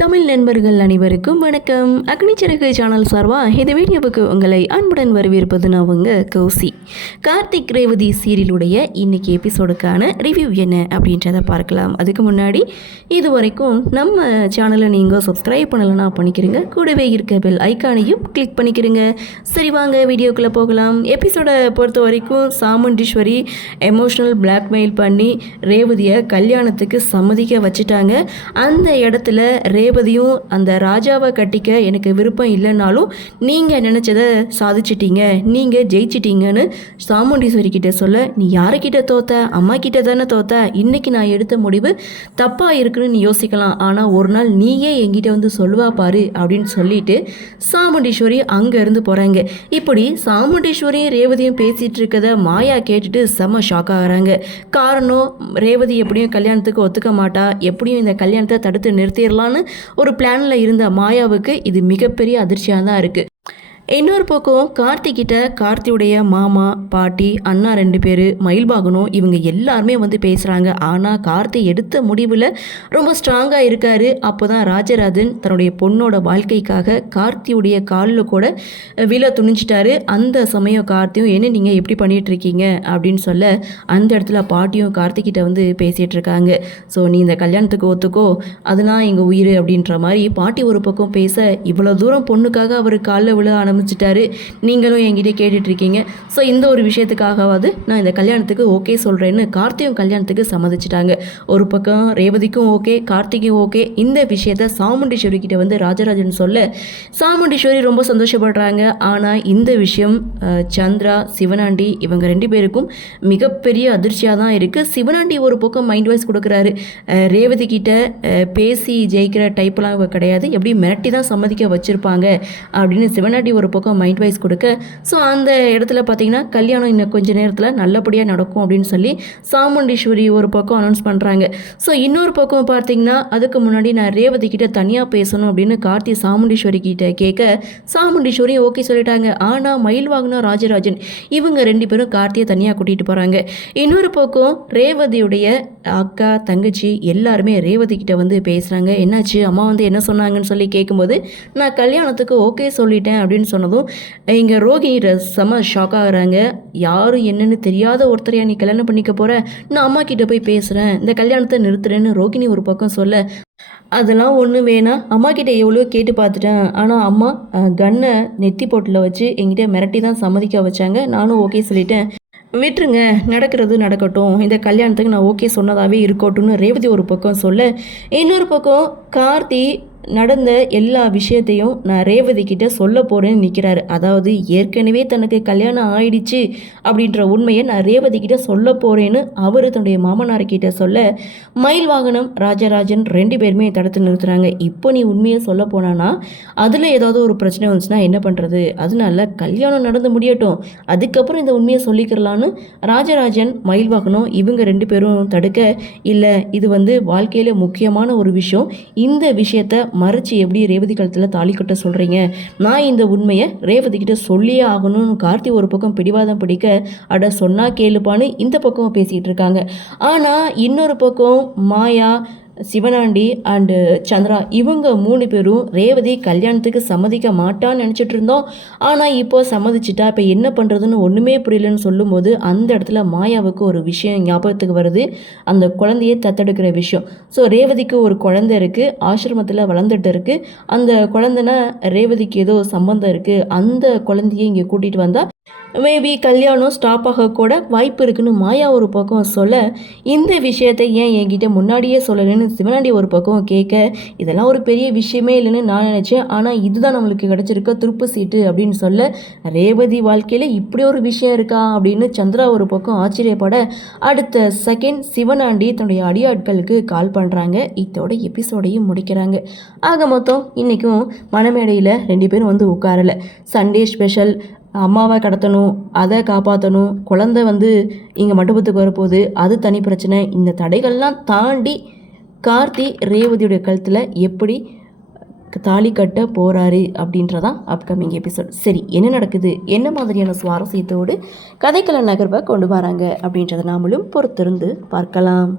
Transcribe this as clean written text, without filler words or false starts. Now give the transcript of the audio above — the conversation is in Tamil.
தமிழ் நண்பர்கள் அனைவருக்கும் வணக்கம். அக்னிச்சிறகு சேனல் சார்பாக இந்த வீடியோவுக்கு உங்களை அன்புடன் வரவேற்பது நான் உங்கள் கௌசி. கார்த்திக் ரேவதி சீரியலுடைய இன்னைக்கு எபிசோடுக்கான ரிவ்யூ என்ன அப்படின்றத பார்க்கலாம். அதுக்கு முன்னாடி இது வரைக்கும் நம்ம சேனலை நீங்கள் சப்ஸ்கிரைப் பண்ணலைன்னா பண்ணிக்கிறீங்க. கூடவே இருக்க பெல் ஐக்கானையும் கிளிக் பண்ணிக்கிறீங்க. சரி வாங்க வீடியோக்குள்ளே போகலாம். எபிசோடை பொறுத்த வரைக்கும் சாமுண்டீஸ்வரி எமோஷ்னல் பிளாக்மெயில் பண்ணி ரேவதியை கல்யாணத்துக்கு சம்மதிக்க வச்சுட்டாங்க. அந்த இடத்துல ரேவதியும் அந்த ராஜாவை கட்டிக்க எனக்கு விருப்பம் இல்லைனாலும் நீங்கள் நினச்சதை சாதிச்சிட்டீங்க, நீங்கள் ஜெயிச்சிட்டீங்கன்னு சாமுண்டீஸ்வரி கிட்ட சொல்ல, நீ யாருக்கிட்ட தோத்த? அம்மா கிட்ட தானே தோத்த. இன்றைக்கி நான் எடுத்த முடிவு தப்பாக இருக்குன்னு நீ யோசிக்கலாம், ஆனால் ஒரு நாள் நீயே என்கிட்ட வந்து சொல்லுவா பாரு அப்படின்னு சொல்லிட்டு சாமுண்டீஸ்வரி அங்கேருந்து போகிறாங்க. இப்படி சாமுண்டீஸ்வரியும் ரேவதியும் பேசிகிட்டு இருக்கதை மாயா கேட்டுட்டு செம்ம ஷாக் ஆகிறாங்க. காரணம், ரேவதி எப்படியும் கல்யாணத்துக்கு ஒத்துக்க மாட்டா, எப்படியும் இந்த கல்யாணத்தை தடுத்து நிறுத்திடலான்னு ஒரு பிளானில் இருந்த மாயாவுக்கு இது மிகப்பெரிய அதிர்ச்சியாக தான் இருக்குது. இன்னொரு பக்கம் கார்த்திகிட்ட கார்த்தியுடைய மாமா, பாட்டி, அண்ணா 2 பேர், மயில்பாகனும் இவங்க எல்லாருமே வந்து பேசுகிறாங்க. ஆனால் கார்த்தி எடுத்த முடிவில் ரொம்ப ஸ்ட்ராங்காக இருக்கார். அப்போ தான் ராஜராஜன் தன்னுடைய பொண்ணோட வாழ்க்கைக்காக கார்த்தியுடைய காலில் கூட விழ துணிஞ்சிட்டாரு. அந்த சமயம் கார்த்தியும் என்ன நீங்கள் எப்படி பண்ணிகிட்ருக்கீங்க அப்படின்னு சொல்ல, அந்த இடத்துல பாட்டியும் கார்த்திகிட்ட வந்து பேசிகிட்டு இருக்காங்க. ஸோ நீ இந்த கல்யாணத்துக்கு ஒத்துக்கோ, அதெல்லாம் எங்கள் உயிர் அப்படின்ற மாதிரி பாட்டி ஒரு பக்கம் பேச, இவ்வளோ தூரம் பொண்ணுக்காக அவர் காலில் விழ ஆரம்பிச்சிட்டாரு, நீங்களும் என்கிட்ட கேட்டுட்ருக்கீங்க. ஸோ இந்த ஒரு விஷயத்துக்காகவாது நான் இந்த கல்யாணத்துக்கு ஓகே சொல்கிறேன்னு கார்த்தியும் கல்யாணத்துக்கு சம்மதிச்சிட்டாங்க. ஒரு பக்கம் ரேவதிக்கும் ஓகே, கார்த்திக்கும் ஓகே. இந்த விஷயத்த சாமுண்டீஸ்வரி கிட்ட வந்து ராஜராஜன் சொல்ல, சாமுண்டீஸ்வரி ரொம்ப சந்தோஷப்படுறாங்க. ஆனால் இந்த விஷயம் சந்திரா, சிவனாண்டி இவங்க 2 பேருக்கும் மிகப்பெரிய அதிர்ச்சியாக தான் இருக்குது. சிவனாண்டி ஒரு பக்கம் மைண்ட் வாய்ஸ் கொடுக்குறாரு, ரேவதி கிட்ட பேசி ஜெயிக்கிற டைப்லாம் கிடையாது, எப்படி மிரட்டி தான் சம்மதிக்க வச்சுருப்பாங்க அப்படின்னு சிவனாண்டி ஒரு பக்கம் மைண்ட் வைஸ் கொடுக்க, ஸோ அந்த இடத்துல பார்த்தீங்கன்னா கல்யாணம் இன்னும் கொஞ்சம் நேரத்தில் நல்லபடியாக நடக்கும் அப்படின்னு சொல்லி சாமுண்டீஸ்வரி ஒரு பக்கம் அனௌன்ஸ் பண்ணுறாங்க. ஸோ இன்னொரு பக்கம் பார்த்தீங்கன்னா அதுக்கு முன்னாடி நான் ரேவதி கிட்ட தனியாக பேசணும் அப்படின்னு கார்த்தி சாமுண்டீஸ்வரி கிட்ட கேட்க, சாமுண்டீஸ்வரி ஓகே சொல்லிட்டாங்க. ஆனால் மயில்வாகனும் ராஜராஜன் இவங்க 2 பேரும் கார்த்தியை தனியாக கூட்டிகிட்டு போகிறாங்க. இன்னொரு பக்கம் ரேவதியுடைய அக்கா, தங்கச்சி எல்லாருமே ரேவதி கிட்ட வந்து பேசுகிறாங்க. என்னாச்சு, அம்மா வந்து என்ன சொன்னாங்கன்னு சொல்லி கேட்கும்போது, நான் கல்யாணத்துக்கு ஓகே சொல்லிட்டேன் அப்படின்னு சொன்னதும் இங்கே ரோகிணி செம்ம ஷாக் ஆகுறாங்க. யாரும் என்னன்னு தெரியாத ஒருத்தரையா நீ கல்யாணம் பண்ணிக்க போகிற, நான் அம்மா கிட்ட போய் பேசுகிறேன், இந்த கல்யாணத்தை நிறுத்துறேன்னு ரோகிணி ஒரு பக்கம் சொல்ல, அதெல்லாம் ஒன்றும் வேணாம், அம்மா கிட்ட எவ்வளோ கேட்டு பார்த்துட்டேன், ஆனால் அம்மா கன்னை நெத்தி போட்டில் வச்சு என்கிட்ட மிரட்டி தான் சம்மதிக்க வச்சாங்க, நானும் ஓகே சொல்லிட்டேன், விட்டுருங்க, நடக்கிறது நடக்கட்டும், இந்த கல்யாணத்துக்கு நான் ஓகே சொன்னதாகவே இருக்கட்டும்னு ரேவதி ஒரு பக்கம் சொல்ல, இன்னொரு பக்கம் கார்த்தி நடந்த எல்லா விஷயத்தையும் நான் ரேவதி கிட்ட சொல்ல போகிறேன்னு நிற்கிறாரு. அதாவது ஏற்கனவே தனக்கு கல்யாணம் ஆயிடுச்சு அப்படின்ற உண்மையை நான் ரேவதி கிட்ட சொல்ல போகிறேன்னு அவர் தன்னுடைய மாமனார்கிட்ட சொல்ல, மயில்வாகனம், ராஜராஜன் 2 பேருமே தடுத்து நிறுத்துகிறாங்க. இப்போ நீ உண்மையை சொல்ல போனான்னா அதில் ஏதாவது ஒரு பிரச்சனை வந்துச்சுன்னா என்ன பண்ணுறது, அதனால கல்யாணம் நடந்து முடியட்டும், அதுக்கப்புறம் இந்த உண்மையை சொல்லிக்கிறலான்னு ராஜராஜன், மயில்வாகனம் இவங்க 2 பேரும் தடுக்க, இல்லை இது வந்து வாழ்க்கையில் முக்கியமான ஒரு விஷயம், இந்த விஷயத்தை மறைச்சி எப்படி ரேவதி கழுத்தில் தாலி கட்ட சொல்கிறீங்க, நான் இந்த உண்மையை ரேவதி கிட்ட சொல்லியே ஆகணும்னு கார்த்தி ஒரு பக்கம் பிடிவாதம் பிடிக்க, அட சொன்னா கேளுப்பான்னு இந்த பக்கம் பேசிகிட்டு இருக்காங்க. ஆனால் இன்னொரு பக்கம் மாயா, சிவனாண்டி அண்டு சந்திரா இவங்க 3 பேரும் ரேவதி கல்யாணத்துக்கு சம்மதிக்க மாட்டான்னு நினச்சிட்டு இருந்தோம், ஆனால் இப்போது சம்மதிச்சிட்டா, இப்போ என்ன பண்ணுறதுன்னு ஒன்றுமே புரியலன்னு சொல்லும்போது அந்த இடத்துல மாயாவுக்கு ஒரு விஷயம் ஞாபகத்துக்கு வருது, அந்த குழந்தையை தத்தெடுக்கிற விஷயம். ஸோ ரேவதிக்கு ஒரு குழந்தை இருக்குது, ஆசிரமத்தில் வளர்ந்துட்டு இருக்குது, அந்த குழந்தைனா ரேவதிக்கு ஏதோ சம்பந்தம் இருக்குது, அந்த குழந்தையை இங்கே கூட்டிகிட்டு வந்தால் மேபி கல்யாணம் ஸ்டாப் ஆகக்கூட வாய்ப்பு இருக்குன்னு மாயா ஒரு பக்கம் சொல்ல, இந்த விஷயத்தை ஏன் என்கிட்ட முன்னாடியே சொல்லலைன்னு சிவனாண்டி ஒரு பக்கம் கேட்க, இதெல்லாம் ஒரு பெரிய விஷயமே இல்லைன்னு நான் நினச்சேன், ஆனால் இதுதான் நம்மளுக்கு கிடச்சிருக்க துருப்பு சீட்டு அப்படின்னு சொல்ல, ரேவதி வாழ்க்கையில் இப்படி ஒரு விஷயம் இருக்கா அப்படின்னு சந்திரா ஒரு பக்கம் ஆச்சரியப்பட, அடுத்த செகண்ட் சிவனாண்டி தன்னுடைய அடியாட்களுக்கு கால் பண்ணுறாங்க. இதோட எபிசோடையும் முடிக்கிறாங்க. ஆக மொத்தம் இன்றைக்கும் மணமேடையில் 2 பேரும் வந்து உட்காரலை. சண்டே ஸ்பெஷல், அம்மாவை கடத்தணும், அதை காப்பாற்றணும், குழந்தை வந்து இங்கே மண்டபத்துக்கு வரப்போகுது, அது தனி பிரச்சனை. இந்த தடைகள்லாம் தாண்டி கார்த்தி ரேவதியுடைய கழுத்தில் எப்படி தாலி கட்ட போகிறாரு அப்படின்றதான் அப்கமிங் எபிசோட். சரி, என்ன நடக்குது, என்ன மாதிரியான சுவாரஸ்யத்தோடு கதைக்கள நகர்வை கொண்டு வராங்க அப்படின்றத நாமளும் பொறுத்திருந்து பார்க்கலாம்.